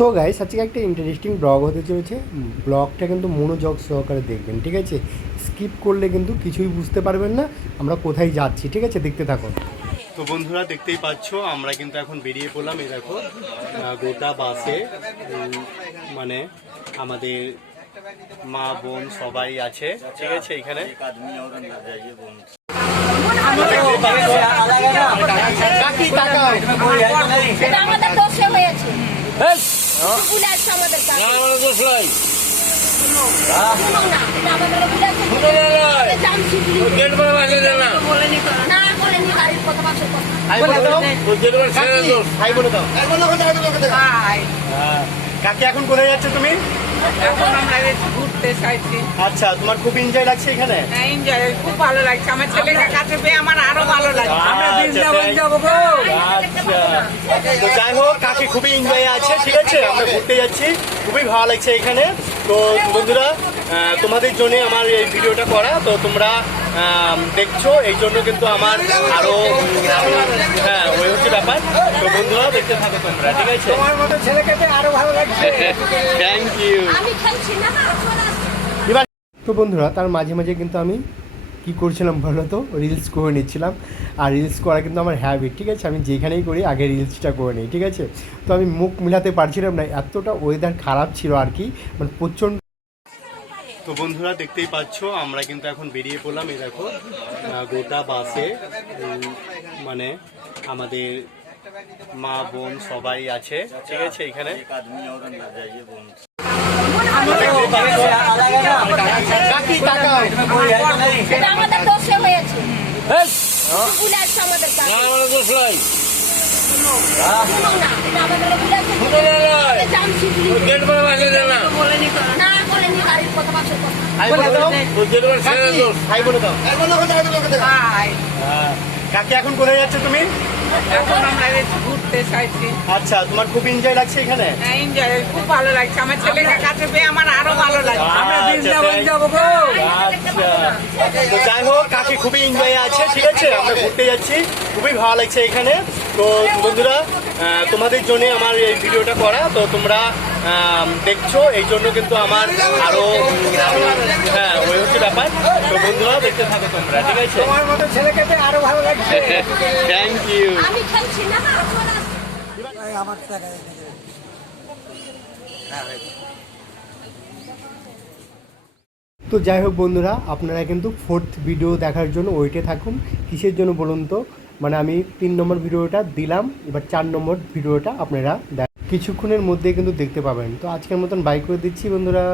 So guys আজকে একটা interesting blog হতে চলেছে ব্লগটা কিন্তু মনোযোগ সহকারে দেখবেন ঠিক আছে স্কিপ করলে কিন্তু কিছুই বুঝতে পারবেন না আমরা কোথায় যাচ্ছি ঠিক আছে দেখতে থাকুন তো বন্ধুরা দেখতেই পাচ্ছ আমরা কিন্তু এখন বেরিয়ে পড়লাম এই দেখো গোটা বাসে মানে আমাদের মা বোন সবাই আছে ঠিক আছে এখানে কাকি কাকি, হ্যাঁ। কাকি এখন কোথায় যাচ্ছ তুমি এখন আমরা ঘুরতে চাইছি। আচ্ছা তোমার খুব এনজয় লাগছে এখানে? এনজয় খুব ভালো লাগছে। আমার ছেলেকে কাছে পেয়ে আমার আরও ভালো লাগছে। আমরা আচ্ছা, বৃন্দাবন যাব গো। আচ্ছা। তো যাই হোক কাকি খুবই এনজয় আছে ঠিক আছে? আমরা ঘুরতে যাচ্ছি। খুবই ভালো লাগছে এখানে। তো বন্ধুরা তোমাদের জন্য আমার এই ভিডিওটা করা। তো তোমরা দেখছ এই জন্য কিন্তু আমার আরও হ্যাঁ ওই হচ্ছে ব্যাপার। তো বন্ধুরা দেখতে থাকো তোমরা ঠিক আছে? তোমার মতো ছেলেকে আরও ভালো লাগছে। থ্যাংক ইউ আমি খেলছি না তো বন্ধুরা তার মাঝে মাঝে কিন্তু আমি কি করছিলাম বলো তো? রিলস করে নিচ্ছিলাম। আর রিলস করা কিন্তু আমার হ্যাবিট ঠিক আছে? আমি যেখানেই করি আগে রিলসটা করে নিই ঠিক আছে? তো আমি মুখ মিলাতে পারছিলাম না এতটা ওয়েদার খারাপ ছিল আর কি। মানে প্রচণ্ড তো বন্ধুরা দেখতেই পাচ্ছ আমরা কিন্তু এখন বেরিয়ে পড়লাম এই দেখো গোটা বাসে মানে আমাদের মা বোন সবাই আছে ঠিক আছে এখানে? কাকা এটা আমাদের কাকি, হাই বলে দাও। হাই হ্যাঁ। কাকি এখন কোথায় যাচ্ছ তুমি? আচ্ছা তোমার খুব এনজয় লাগছে এখানে? খুব ভালো লাগছে। আমার ছেলেকে কাছে পেয়ে আমার আরও ভালো লাগছে। আমরা আচ্ছা, বৃন্দাবন যাব গো। আচ্ছা। যাই হোক কাকি খুবই এনজয় আছে ঠিক আছে? আমরা ঘুরতে যাচ্ছি। খুবই ভালো লাগছে এখানে। তো বন্ধুরা তোমাদের জন্য আমার এই ভিডিওটা করা। তো তোমরা দেখছ এই জন্য কিন্তু আমার আরও হ্যাঁ ওই হচ্ছে ব্যাপার। তো বন্ধুরা দেখতে থাকো তোমরা ঠিক আছে? তোমার মতো আরও ভালো লাগছে। থ্যাংক ইউ আমি খেলছি না চলে আসছি। তো যাই হোক বন্ধুরা আপনারা কিন্তু ফোর্থ ভিডিও দেখার জন্য ওয়েটে থাকুন। কিসের জন্য বলুন তো? মানে আমি তিন নম্বর ভিডিওটা দিলাম, এবার চার নম্বর ভিডিওটা আপনারা দেখ- কিছুক্ষণের মধ্যে কিন্তু দেখতে পাবেন। তো আজকের মতন বাইক করে দিচ্ছি বন্ধুরা।